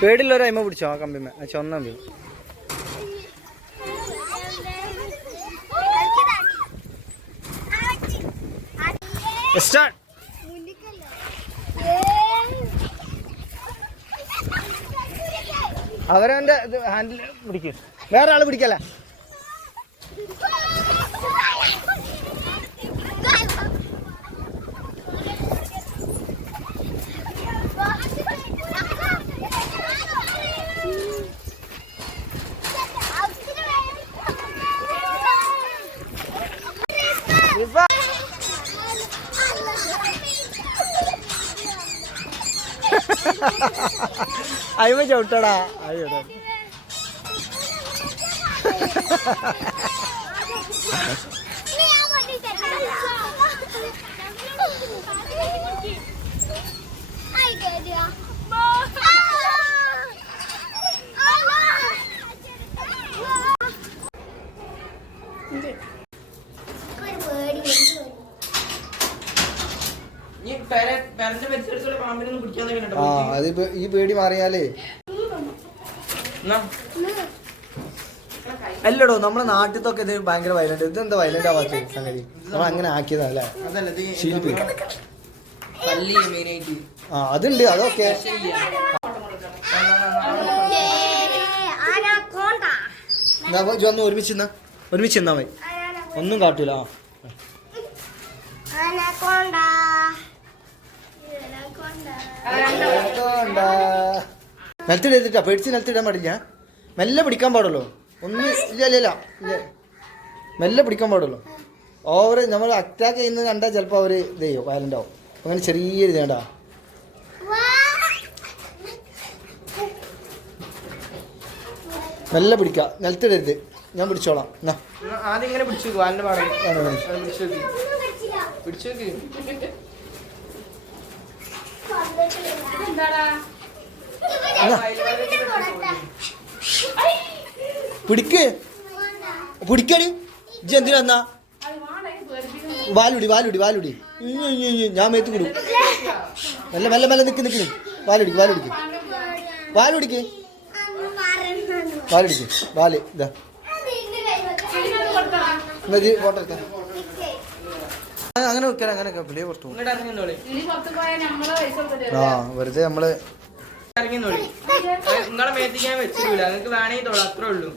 പേടിയുള്ളൊരു അയിമ പിടിച്ചോ ആ കമ്പിമ ചൊന്ന കമ്പി. അവരവന്റെ ഹാൻഡിൽ പിടിക്കും, വേറെ ആള് പിടിക്കല. അയ്മ ചവിട്ടടാ. അയ്യോടാ അതിപ്പോ ഈ പേടി മാറിയാലേ. അല്ലടോ നമ്മളെ നാട്ടിലൊക്കെ ഇത് ഭയങ്കര വയലന്റ്. ഇതെന്താ വയലന്റ് ആവാത്ത സംഗതി? നമ്മൾ അങ്ങനെ ആക്കിയതല്ലേ ശീലിപ്പിക്കും. ആ അതുണ്ട്, അതൊക്കെ വന്ന് ഒരുമിച്ച് നിന്നാ മതി, ഒന്നും കാട്ടൂല. നിലത്തിടാ, പേടിച്ച് നിലത്തിടാൻ പാടില്ല. മെല്ലെ പിടിക്കാൻ പാടുള്ളൂ. ഒന്നും ഇല്ല, മെല്ലെ പിടിക്കാൻ പാടുള്ളൂ. ഓവർ നമ്മൾ അറ്റാക്ക് ചെയ്യുന്നത് കണ്ടാൽ ചിലപ്പോൾ അവർ ഇത് ചെയ്യും, വയലൻ്റ് ആവും. അങ്ങനെ ചെറിയൊരു ഇത് വേണ്ടാ. മെല്ലെ പിടിക്കുക, നിലത്തിടരുത്. ഞാൻ പിടിച്ചോളാം. ആദ്യം ഇങ്ങനെ പിടിച്ചു വാലിൻ്റെ പാടം പിടിച്ചു പിടിക്കടി. ഇജ്ജ് എന്തിനാ വാലുടി ഞാൻ മേത്ത് കിടും. മെല്ലെ നിക്ക് വാലുടിക്ക് വാല് ഇതാ ഫോട്ടോ എടുക്കാൻ. അങ്ങനെ വെക്കാൻ അങ്ങനെ വിളിയെ പുറത്തു. ആ വെറുതെ നമ്മള് നിങ്ങളെ മേത്തിക്കാൻ വെച്ചിട്ടില്ല, നിങ്ങൾക്ക് വേണമെങ്കിൽ അത്രേ ഉള്ളൂ.